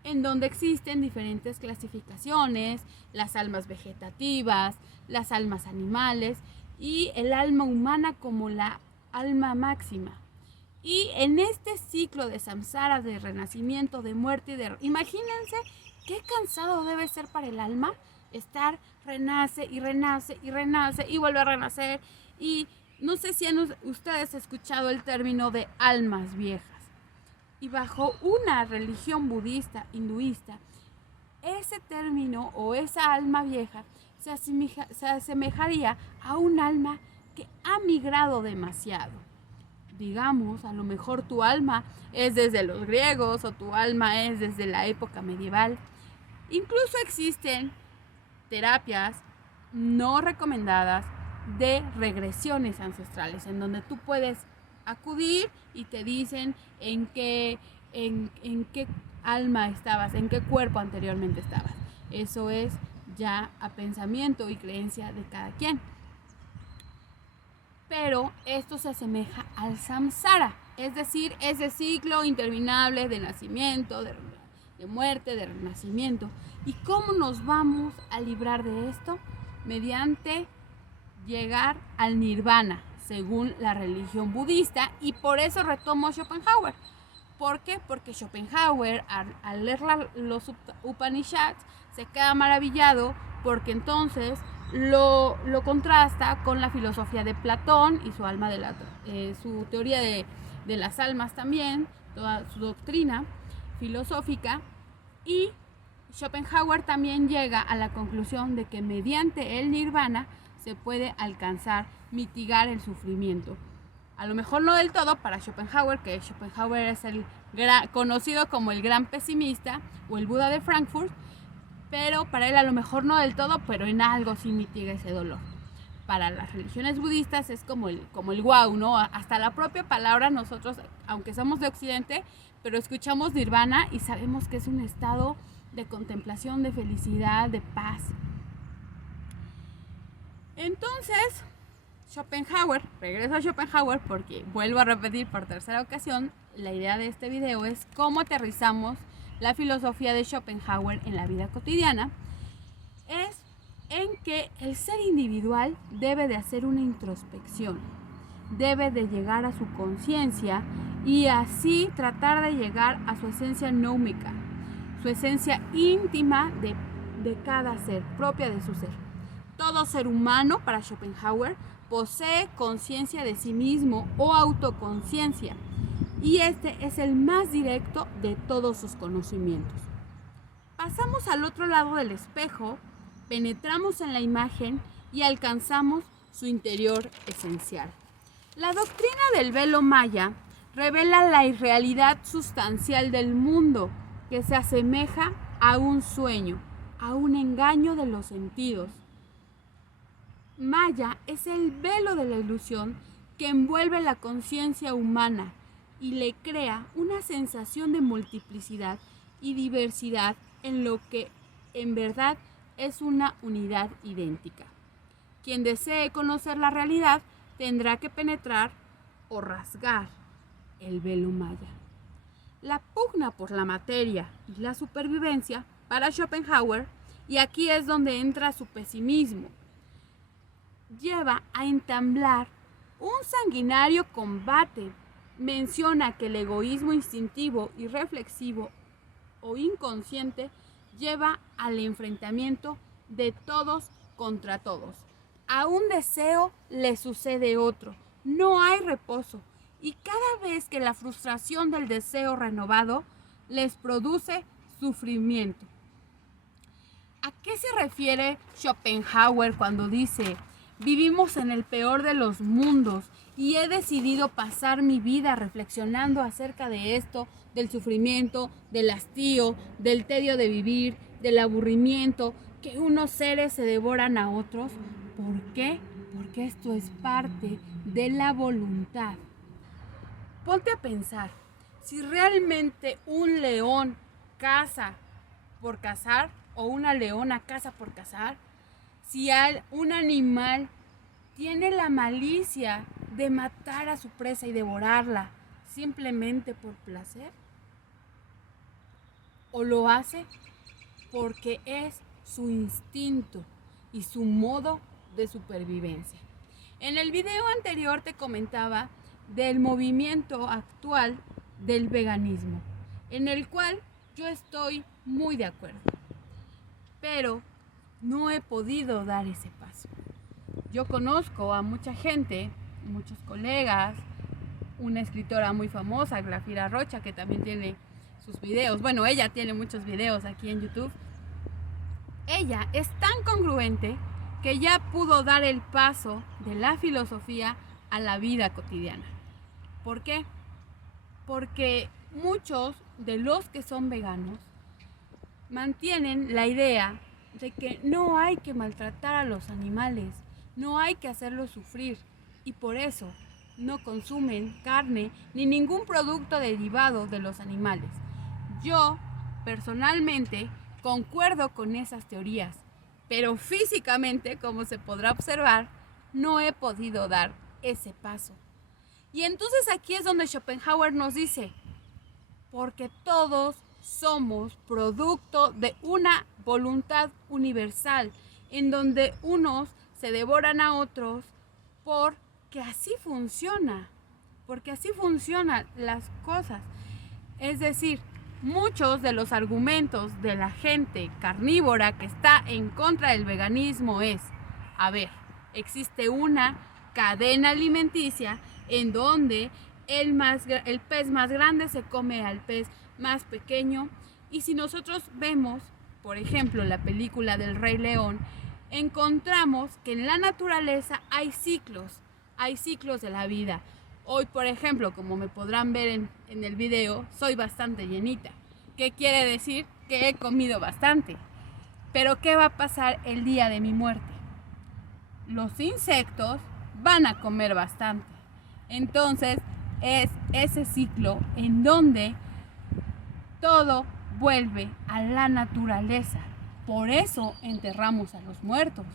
en donde existen diferentes clasificaciones, las almas vegetativas, las almas animales y el alma humana como la alma máxima. Y en este ciclo de samsara, de renacimiento, de muerte y de... Imagínense qué cansado debe ser para el alma estar renace y renace y renace y vuelve a renacer. Y no sé si han ustedes escuchado el término de almas viejas. Y bajo una religión budista, hinduista, ese término o esa alma vieja se asemejaría a un alma que ha migrado demasiado. Digamos, a lo mejor tu alma es desde los griegos o tu alma es desde la época medieval. Incluso existen terapias no recomendadas de regresiones ancestrales, en donde tú puedes acudir y te dicen en qué alma estabas, en qué cuerpo anteriormente estabas. Eso es ya a pensamiento y creencia de cada quien. Pero esto se asemeja al samsara, es decir, ese ciclo interminable de nacimiento, de muerte, de renacimiento. ¿Y cómo nos vamos a librar de esto? Mediante llegar al nirvana, según la religión budista, y por eso retomo Schopenhauer. ¿Por qué? Porque Schopenhauer, al leer los Upanishads, se queda maravillado porque entonces lo contrasta con la filosofía de Platón y su alma su teoría de las almas también, toda su doctrina filosófica, y Schopenhauer también llega a la conclusión de que mediante el nirvana se puede alcanzar, mitigar el sufrimiento. A lo mejor no del todo para Schopenhauer, que Schopenhauer es conocido como el gran pesimista o el Buda de Frankfurt, pero para él a lo mejor no del todo, pero en algo sí mitiga ese dolor. Para las religiones budistas es como el wow, ¿no? Hasta la propia palabra nosotros, aunque somos de Occidente, pero escuchamos nirvana y sabemos que es un estado de contemplación, de felicidad, de paz. Entonces, regreso a Schopenhauer porque vuelvo a repetir por tercera ocasión, la idea de este video es cómo aterrizamos la filosofía de Schopenhauer en la vida cotidiana. Es en que el ser individual debe de hacer una introspección, debe de llegar a su conciencia y así tratar de llegar a su esencia gnómica, su esencia íntima de cada ser, propia de su ser. Todo ser humano, para Schopenhauer, posee conciencia de sí mismo o autoconciencia, y este es el más directo de todos sus conocimientos. Pasamos al otro lado del espejo, penetramos en la imagen y alcanzamos su interior esencial. La doctrina del velo maya revela la irrealidad sustancial del mundo, que se asemeja a un sueño, a un engaño de los sentidos. Maya es el velo de la ilusión que envuelve la conciencia humana y le crea una sensación de multiplicidad y diversidad en lo que en verdad es una unidad idéntica. Quien desee conocer la realidad tendrá que penetrar o rasgar el velo maya. La pugna por la materia y la supervivencia para Schopenhauer, y aquí es donde entra su pesimismo, lleva a entablar un sanguinario combate. Menciona que el egoísmo instintivo y reflexivo o inconsciente lleva al enfrentamiento de todos contra todos. A un deseo le sucede otro. No hay reposo. Y cada vez que la frustración del deseo renovado les produce sufrimiento. ¿A qué se refiere Schopenhauer cuando dice: vivimos en el peor de los mundos y he decidido pasar mi vida reflexionando acerca de esto, del sufrimiento, del hastío, del tedio de vivir, del aburrimiento, que unos seres se devoran a otros? ¿Por qué? Porque esto es parte de la voluntad. Ponte a pensar, si realmente un león caza por cazar o una leona caza por cazar, si un animal tiene la malicia de matar a su presa y devorarla simplemente por placer? ¿O lo hace porque es su instinto y su modo de supervivencia? En el video anterior te comentaba del movimiento actual del veganismo, en el cual yo estoy muy de acuerdo, pero no he podido dar ese paso. Yo conozco a mucha gente, muchos colegas, una escritora muy famosa, Glafira Rocha, que también tiene sus videos. Bueno, ella tiene muchos videos aquí en YouTube. Ella es tan congruente que ya pudo dar el paso de la filosofía a la vida cotidiana. ¿Por qué? Porque muchos de los que son veganos mantienen la idea de que no hay que maltratar a los animales, no hay que hacerlos sufrir, y por eso no consumen carne ni ningún producto derivado de los animales. Yo, personalmente, concuerdo con esas teorías, pero físicamente, como se podrá observar, no he podido dar ese paso. Y entonces aquí es donde Schopenhauer nos dice, porque todos somos producto de una voluntad universal, en donde unos se devoran a otros porque así funciona, porque así funcionan las cosas. Es decir, muchos de los argumentos de la gente carnívora que está en contra del veganismo es, a ver, existe una cadena alimenticia en donde el pez más grande se come al pez más pequeño, y si nosotros vemos, por ejemplo, la película del Rey León, encontramos que en la naturaleza hay ciclos de la vida. Hoy, por ejemplo, como me podrán ver en el video, soy bastante llenita. ¿Qué quiere decir? Que he comido bastante. Pero ¿qué va a pasar el día de mi muerte? Los insectos van a comer bastante. Entonces, es ese ciclo en donde todo vuelve a la naturaleza. Por eso enterramos a los muertos.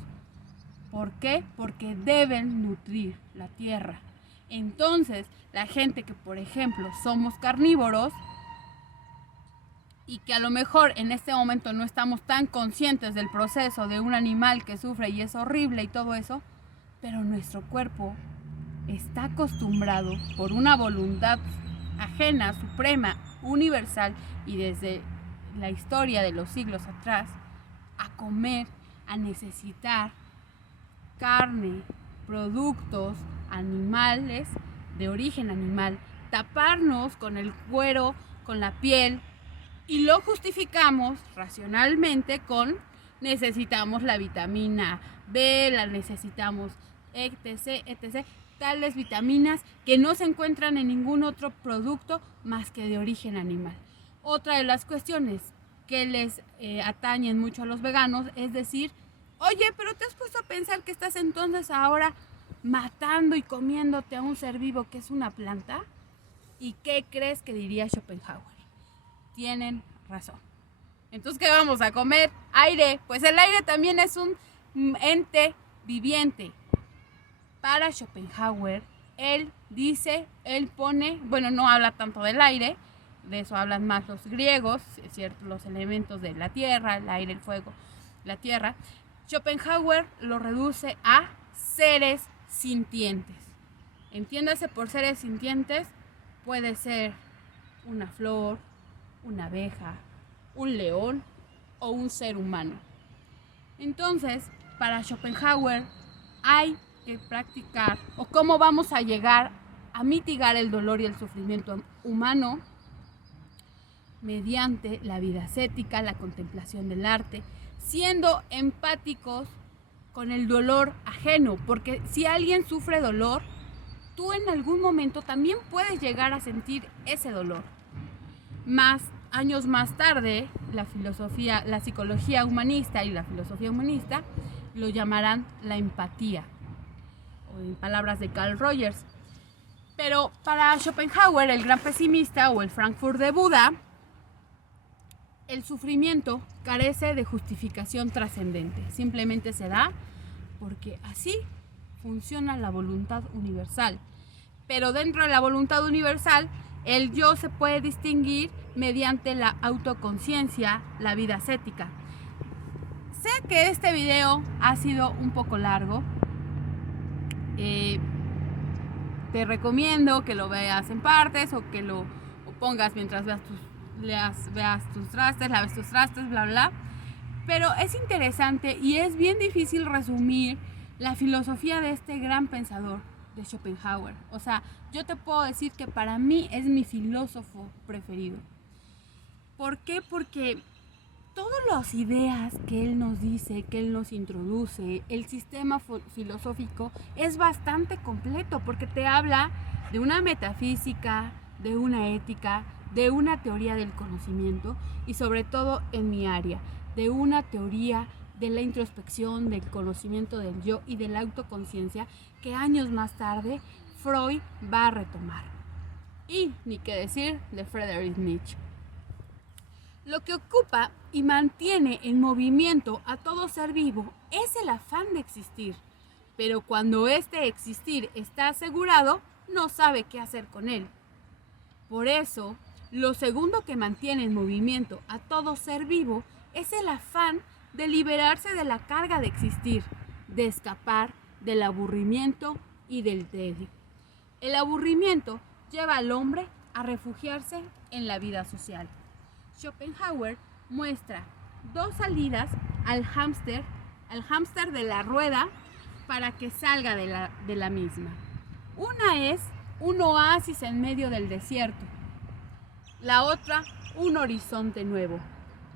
¿Por qué? Porque deben nutrir la tierra. Entonces, la gente que, por ejemplo, somos carnívoros y que a lo mejor en este momento no estamos tan conscientes del proceso de un animal que sufre y es horrible y todo eso, pero nuestro cuerpo está acostumbrado por una voluntad ajena, suprema, universal y desde la historia de los siglos atrás, a comer, a necesitar carne, productos animales, de origen animal, taparnos con el cuero, con la piel, y lo justificamos racionalmente con necesitamos la vitamina B, la necesitamos, etc., etc., tales vitaminas que no se encuentran en ningún otro producto más que de origen animal. Otra de las cuestiones que les atañen mucho a los veganos es decir, oye, pero ¿te has puesto a pensar que estás entonces ahora matando y comiéndote a un ser vivo que es una planta? ¿Y qué crees que diría Schopenhauer? Tienen razón. Entonces, ¿qué vamos a comer? Aire. Pues el aire también es un ente viviente. Para Schopenhauer, él dice, él pone, bueno, no habla tanto del aire, de eso hablan más los griegos, ¿cierto? Los elementos de la tierra, el aire, el fuego, la tierra. Schopenhauer lo reduce a seres sintientes. Entiéndase por seres sintientes, puede ser una flor, una abeja, un león o un ser humano. Entonces, para Schopenhauer hay que practicar, o cómo vamos a llegar a mitigar el dolor y el sufrimiento humano mediante la vida ascética, la contemplación del arte, siendo empáticos con el dolor ajeno, porque si alguien sufre dolor, tú en algún momento también puedes llegar a sentir ese dolor. Años más tarde, la psicología humanista y la filosofía humanista lo llamarán la empatía, o en palabras de Carl Rogers. Pero para Schopenhauer, el gran pesimista o el Frankfurt de Buda, el sufrimiento carece de justificación trascendente. Simplemente se da porque así funciona la voluntad universal. Pero dentro de la voluntad universal, el yo se puede distinguir mediante la autoconciencia, la vida ascética. Sé que este video ha sido un poco largo. Te recomiendo que lo veas en partes o que lo pongas mientras laves tus trastes, bla, bla. Pero es interesante y es bien difícil resumir la filosofía de este gran pensador, de Schopenhauer. O sea, yo te puedo decir que para mí es mi filósofo preferido. ¿Por qué? Porque todas las ideas que él nos dice, que él nos introduce, el sistema filosófico es bastante completo porque te habla de una metafísica, de una ética, de una teoría del conocimiento y sobre todo en mi área, de una teoría de la introspección, del conocimiento del yo y de la autoconciencia que años más tarde Freud va a retomar. Y ni qué decir de Friedrich Nietzsche. Lo que ocupa y mantiene en movimiento a todo ser vivo es el afán de existir, pero cuando este existir está asegurado, no sabe qué hacer con él. Por eso, lo segundo que mantiene en movimiento a todo ser vivo es el afán de liberarse de la carga de existir, de escapar del aburrimiento y del tedio. El aburrimiento lleva al hombre a refugiarse en la vida social. Schopenhauer muestra dos salidas al hámster de la rueda para que salga de la misma. Una es un oasis en medio del desierto, la otra un horizonte nuevo.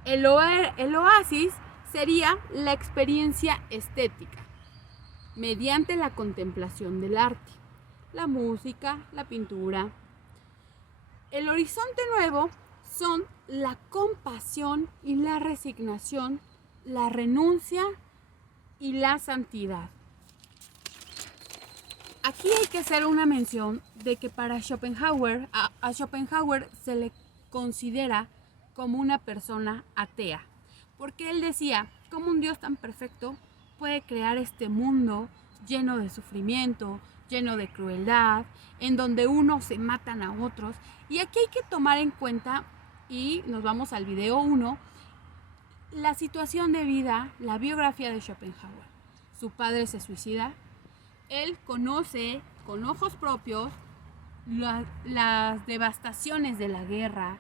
El oasis sería la experiencia estética, mediante la contemplación del arte, la música, la pintura. El horizonte nuevo son la compasión y la resignación, la renuncia y la santidad. Aquí hay que hacer una mención de que para Schopenhauer, a Schopenhauer se le considera como una persona atea, porque él decía, ¿cómo un Dios tan perfecto puede crear este mundo lleno de sufrimiento, lleno de crueldad, en donde unos se matan a otros? Y aquí hay que tomar en cuenta, y nos vamos al video 1, la situación de vida, la biografía de Schopenhauer. Su padre se suicida, él conoce con ojos propios las devastaciones de la guerra,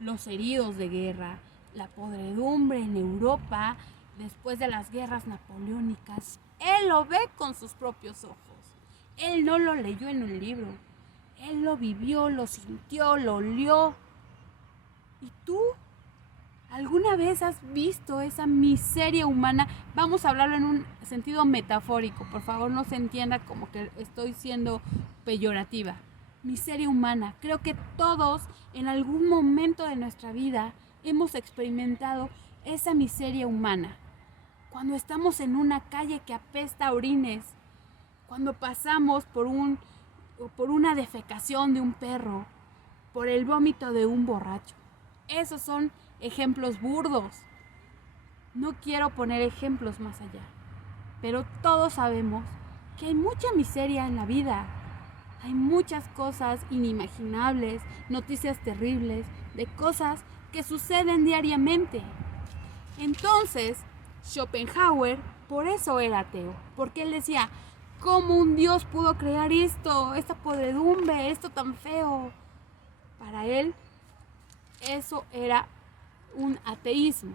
los heridos de guerra, la podredumbre en Europa después de las guerras napoleónicas. Él lo ve con sus propios ojos. Él no lo leyó en un libro. Él lo vivió, lo sintió, lo olió. ¿Y tú? ¿Alguna vez has visto esa miseria humana? Vamos a hablarlo en un sentido metafórico. Por favor, no se entienda como que estoy siendo peyorativa. Miseria humana. Creo que todos en algún momento de nuestra vida hemos experimentado esa miseria humana. Cuando estamos en una calle que apesta a orines, cuando pasamos por una defecación de un perro, por el vómito de un borracho. Esos son ejemplos burdos. No quiero poner ejemplos más allá, pero todos sabemos que hay mucha miseria en la vida. Hay muchas cosas inimaginables, noticias terribles, de cosas que suceden diariamente. Entonces, Schopenhauer por eso era ateo, porque él decía, ¿cómo un Dios pudo crear esto, esta podredumbre, esto tan feo? Para él, eso era un ateísmo.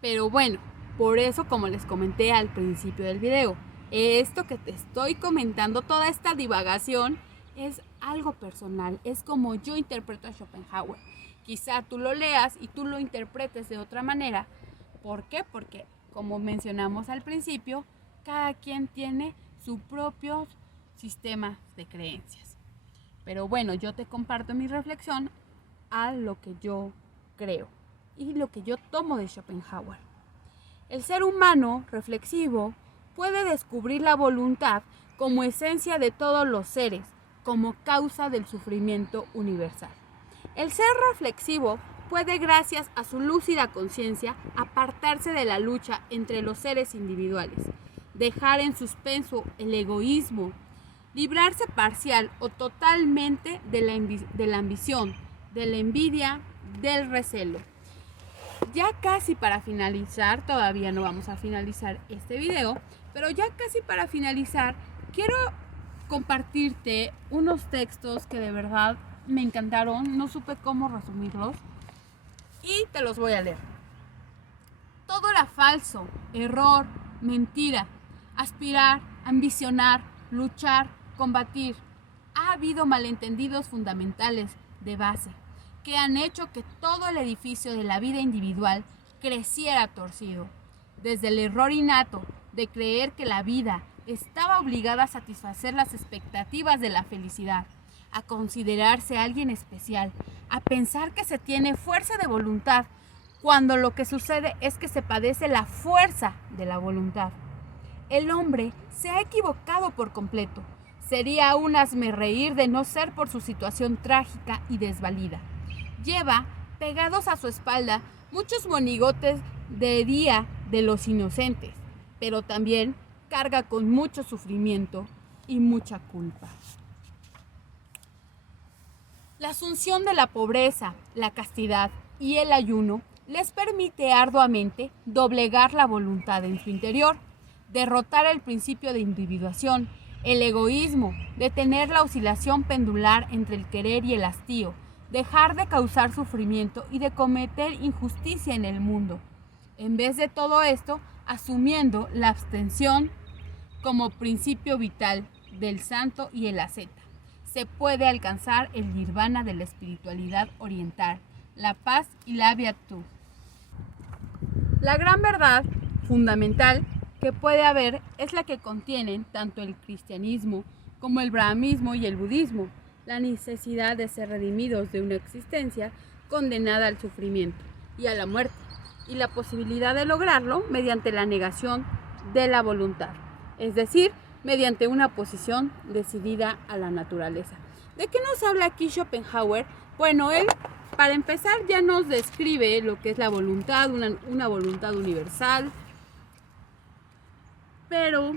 Pero bueno, por eso, como les comenté al principio del video, esto que te estoy comentando, toda esta divagación, es algo personal, es como yo interpreto a Schopenhauer. Quizá tú lo leas y tú lo interpretes de otra manera. ¿Por qué? Porque, como mencionamos al principio, cada quien tiene su propio sistema de creencias. Pero bueno, yo te comparto mi reflexión a lo que yo creo y lo que yo tomo de Schopenhauer. El ser humano reflexivo puede descubrir la voluntad como esencia de todos los seres, como causa del sufrimiento universal. El ser reflexivo puede, gracias a su lúcida conciencia, apartarse de la lucha entre los seres individuales, dejar en suspenso el egoísmo, librarse parcial o totalmente de la ambición, de la envidia, del recelo. Ya casi para finalizar, todavía no vamos a finalizar este video, pero ya casi para finalizar, quiero compartirte unos textos que de verdad me encantaron, no supe cómo resumirlos y te los voy a leer. Todo era falso, error, mentira, aspirar, ambicionar, luchar, combatir. Ha habido malentendidos fundamentales de base que han hecho que todo el edificio de la vida individual creciera torcido. Desde el error innato de creer que la vida estaba obligada a satisfacer las expectativas de la felicidad, a considerarse alguien especial, a pensar que se tiene fuerza de voluntad, cuando lo que sucede es que se padece la fuerza de la voluntad. El hombre se ha equivocado por completo. Sería un hazmerreír de no ser por su situación trágica y desvalida. Lleva pegados a su espalda muchos monigotes de día de los inocentes, pero también carga con mucho sufrimiento y mucha culpa. La asunción de la pobreza, la castidad y el ayuno les permite arduamente doblegar la voluntad en su interior, derrotar el principio de individuación, el egoísmo, detener la oscilación pendular entre el querer y el hastío, dejar de causar sufrimiento y de cometer injusticia en el mundo. En vez de todo esto, asumiendo la abstención como principio vital del santo y el asceta, se puede alcanzar el nirvana de la espiritualidad oriental, la paz y la beatitud. La gran verdad fundamental que puede haber es la que contienen tanto el cristianismo como el brahmanismo y el budismo, la necesidad de ser redimidos de una existencia condenada al sufrimiento y a la muerte, y la posibilidad de lograrlo mediante la negación de la voluntad, es decir, mediante una posición decidida a la naturaleza. ¿De qué nos habla aquí Schopenhauer? Bueno, él, para empezar, ya nos describe lo que es la voluntad, una voluntad universal, pero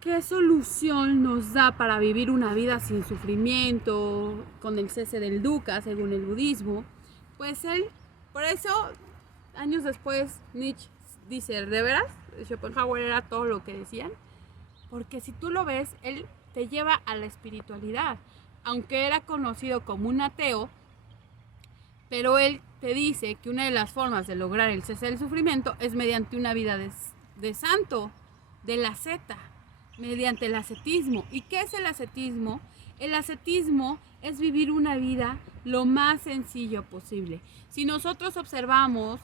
¿qué solución nos da para vivir una vida sin sufrimiento, con el cese del dukkha, según el budismo? Pues él, por eso, años después, Nietzsche dice, ¿de veras? Schopenhauer era todo lo que decían. Porque si tú lo ves, él te lleva a la espiritualidad. Aunque era conocido como un ateo, pero él te dice que una de las formas de lograr el cese del sufrimiento es mediante una vida de santo, del asceta, mediante el ascetismo. ¿Y qué es el ascetismo? El ascetismo es vivir una vida lo más sencillo posible. Si nosotros observamos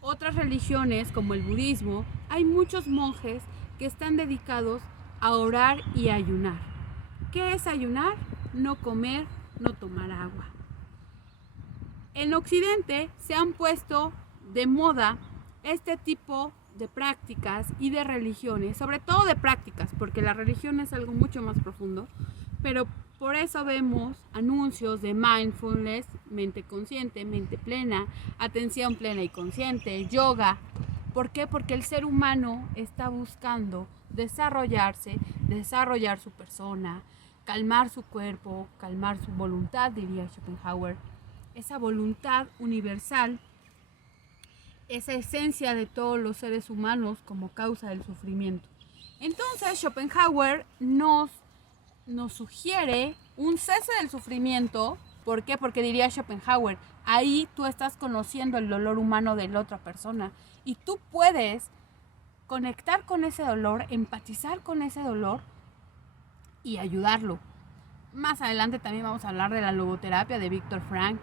otras religiones como el budismo, hay muchos monjes que están dedicados a orar y a ayunar. ¿Qué es ayunar? No comer, no tomar agua. En Occidente se han puesto de moda este tipo de prácticas y de religiones, sobre todo de prácticas, porque la religión es algo mucho más profundo, pero por eso vemos anuncios de mindfulness, mente consciente, mente plena, atención plena y consciente, yoga. ¿Por qué? Porque el ser humano está buscando desarrollarse, desarrollar su persona, calmar su cuerpo, calmar su voluntad, diría Schopenhauer, esa voluntad universal, esa esencia de todos los seres humanos como causa del sufrimiento. Entonces Schopenhauer nos sugiere un cese del sufrimiento. ¿Por qué? Porque diría Schopenhauer, ahí tú estás conociendo el dolor humano de la otra persona y tú puedes conectar con ese dolor, empatizar con ese dolor y ayudarlo. Más adelante también vamos a hablar de la logoterapia de Viktor Frankl,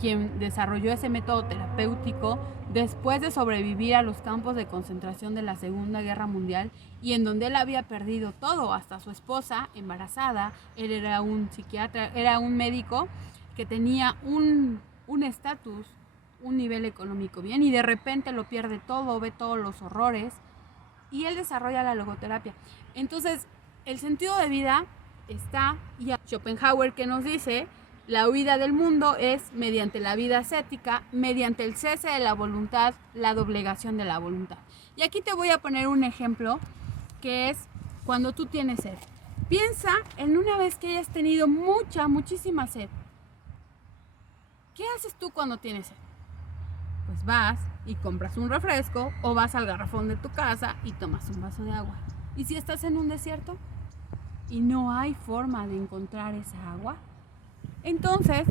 quien desarrolló ese método terapéutico después de sobrevivir a los campos de concentración de la Segunda Guerra Mundial y en donde él había perdido todo, hasta su esposa embarazada. Él era un psiquiatra, era un médico que tenía un estatus, un nivel económico bien, y de repente lo pierde todo, ve todos los horrores y él desarrolla la logoterapia. Entonces, el sentido de vida está, y a Schopenhauer que nos dice, la huida del mundo es mediante la vida ascética, mediante el cese de la voluntad, la doblegación de la voluntad. Y aquí te voy a poner un ejemplo que es cuando tú tienes sed. Piensa en una vez que hayas tenido muchísima sed. ¿Qué haces tú cuando tienes sed? Pues vas y compras un refresco o vas al garrafón de tu casa y tomas un vaso de agua. ¿Y si estás en un desierto y no hay forma de encontrar esa agua? Entonces,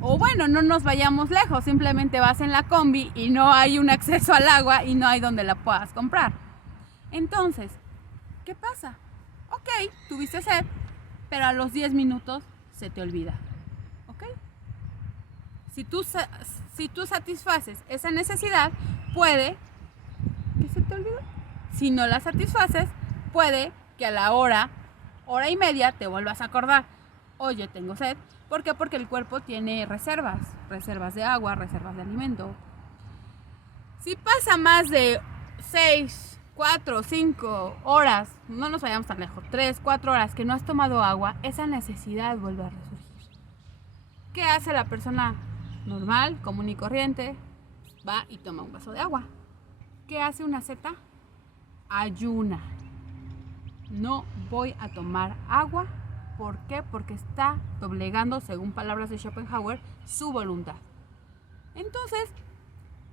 o bueno, no nos vayamos lejos, simplemente vas en la combi y no hay un acceso al agua y no hay donde la puedas comprar. Entonces, ¿qué pasa? Ok, tuviste sed, pero a los 10 minutos se te olvida. ¿Ok? Si tú satisfaces esa necesidad, puede que se te olvide. Si no la satisfaces, puede que a la hora y media te vuelvas a acordar. Oye, tengo sed. ¿Por qué? Porque el cuerpo tiene reservas de agua, reservas de alimento. Si pasa más de 6, 4, 5 horas, no nos vayamos tan lejos, 3, 4 horas que no has tomado agua, esa necesidad vuelve a resurgir. ¿Qué hace la persona normal, común y corriente? Va y toma un vaso de agua. ¿Qué hace una zeta? Ayuna. No voy a tomar agua. ¿Por qué? Porque está doblegando, según palabras de Schopenhauer, su voluntad. Entonces,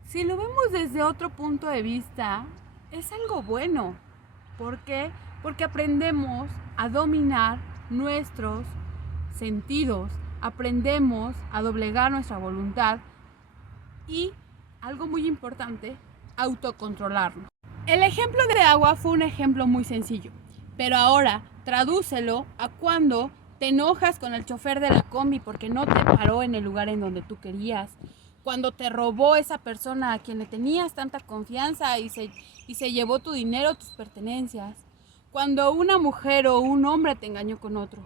si lo vemos desde otro punto de vista, es algo bueno. ¿Por qué? Porque aprendemos a dominar nuestros sentidos, aprendemos a doblegar nuestra voluntad y, algo muy importante, autocontrolarnos. El ejemplo de agua fue un ejemplo muy sencillo, pero ahora tradúcelo a cuando te enojas con el chofer de la combi porque no te paró en el lugar en donde tú querías, cuando te robó esa persona a quien le tenías tanta confianza y se llevó tu dinero, tus pertenencias, cuando una mujer o un hombre te engañó con otro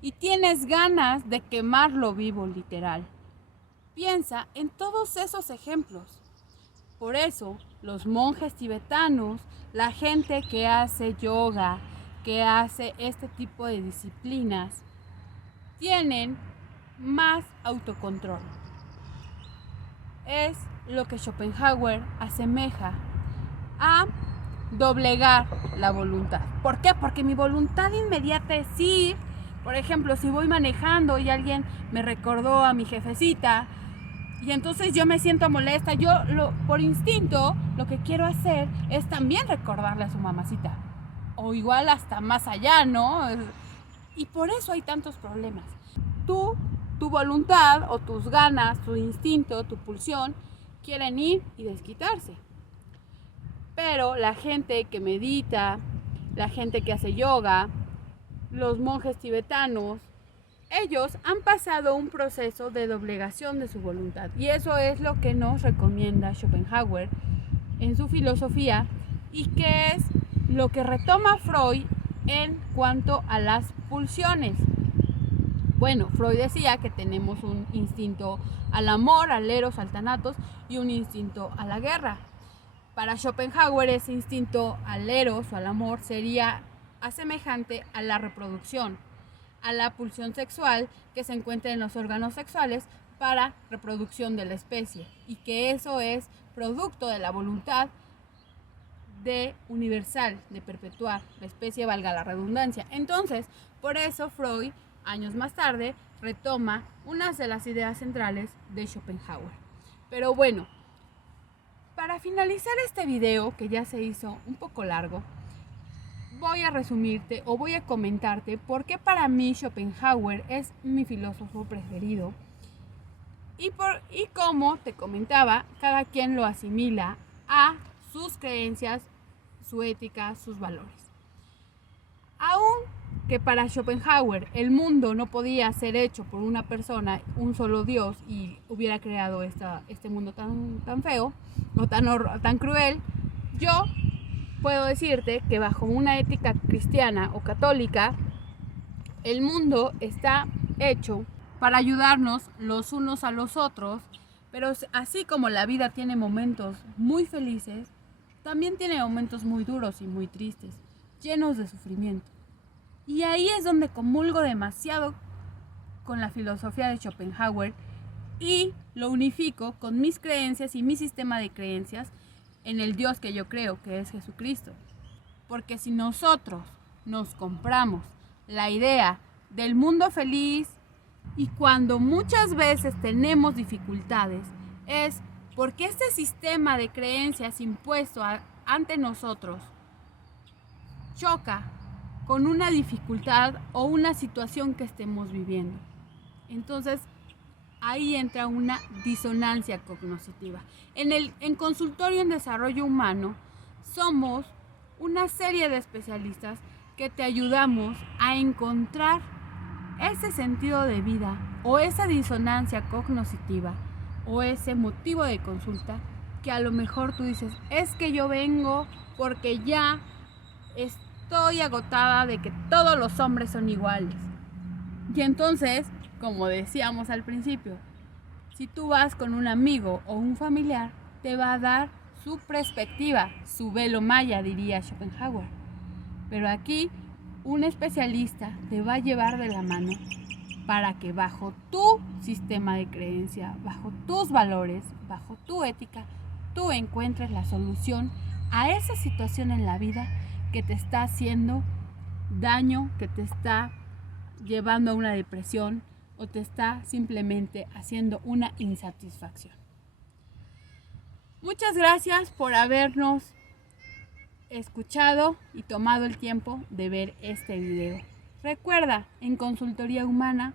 y tienes ganas de quemarlo vivo, literal. Piensa en todos esos ejemplos. Por eso, los monjes tibetanos, la gente que hace yoga, que hace este tipo de disciplinas, tienen más autocontrol. Es lo que Schopenhauer asemeja a doblegar la voluntad. ¿Por qué? Porque mi voluntad inmediata es ir. Por ejemplo, si voy manejando y alguien me recordó a mi jefecita y entonces yo me siento molesta, por instinto lo que quiero hacer es también recordarle a su mamacita. O igual hasta más allá, ¿no? Y por eso hay tantos problemas. Tu voluntad o tus ganas, tu instinto, tu pulsión, quieren ir y desquitarse. Pero la gente que medita, la gente que hace yoga, los monjes tibetanos, ellos han pasado un proceso de doblegación de su voluntad. Y eso es lo que nos recomienda Schopenhauer en su filosofía y que es lo que retoma Freud en cuanto a las pulsiones. Bueno, Freud decía que tenemos un instinto al amor, al eros, al thanatos y un instinto a la guerra. Para Schopenhauer ese instinto al eros o al amor sería asemejante a la reproducción, a la pulsión sexual que se encuentra en los órganos sexuales para reproducción de la especie y que eso es producto de la voluntad de universal, de perpetuar la especie, valga la redundancia. Entonces, por eso Freud, años más tarde, retoma unas de las ideas centrales de Schopenhauer. Pero bueno, para finalizar este video, que ya se hizo un poco largo, voy a resumirte o voy a comentarte por qué para mí Schopenhauer es mi filósofo preferido y como te comentaba, cada quien lo asimila a sus creencias, su ética, sus valores. Aun que para Schopenhauer el mundo no podía ser hecho por una persona, un solo Dios, y hubiera creado este mundo tan feo o tan cruel, yo puedo decirte que bajo una ética cristiana o católica, el mundo está hecho para ayudarnos los unos a los otros, pero así como la vida tiene momentos muy felices, también tiene momentos muy duros y muy tristes, llenos de sufrimiento. Y ahí es donde comulgo demasiado con la filosofía de Schopenhauer y lo unifico con mis creencias y mi sistema de creencias en el Dios que yo creo, que es Jesucristo. Porque si nosotros nos compramos la idea del mundo feliz y cuando muchas veces tenemos dificultades es porque este sistema de creencias impuesto ante nosotros choca con una dificultad o una situación que estemos viviendo. Entonces, ahí entra una disonancia cognitiva. En consultorio en desarrollo humano, somos una serie de especialistas que te ayudamos a encontrar ese sentido de vida o esa disonancia cognitiva o ese motivo de consulta que a lo mejor tú dices, es que yo vengo porque ya estoy agotada de que todos los hombres son iguales. Y entonces, como decíamos al principio, si tú vas con un amigo o un familiar, te va a dar su perspectiva, su velo maya, diría Schopenhauer. Pero aquí, un especialista te va a llevar de la mano para que bajo tu sistema de creencia, bajo tus valores, bajo tu ética, tú encuentres la solución a esa situación en la vida que te está haciendo daño, que te está llevando a una depresión o te está simplemente haciendo una insatisfacción. Muchas gracias por habernos escuchado y tomado el tiempo de ver este video. Recuerda, en Consultoría Humana,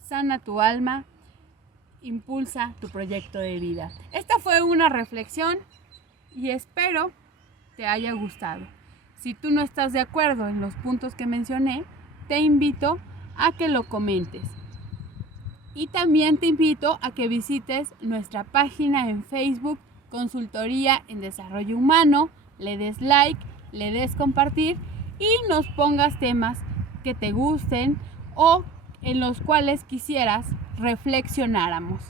sana tu alma, impulsa tu proyecto de vida. Esta fue una reflexión y espero te haya gustado. Si tú no estás de acuerdo en los puntos que mencioné, te invito a que lo comentes. Y también te invito a que visites nuestra página en Facebook, Consultoría en Desarrollo Humano, le des like, le des compartir y nos pongas temas que te gusten o en los cuales quisieras reflexionáramos.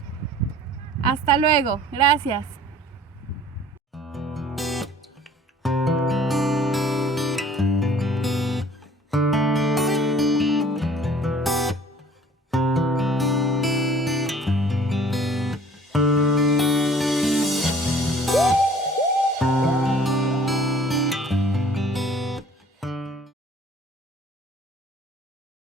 Hasta luego, gracias.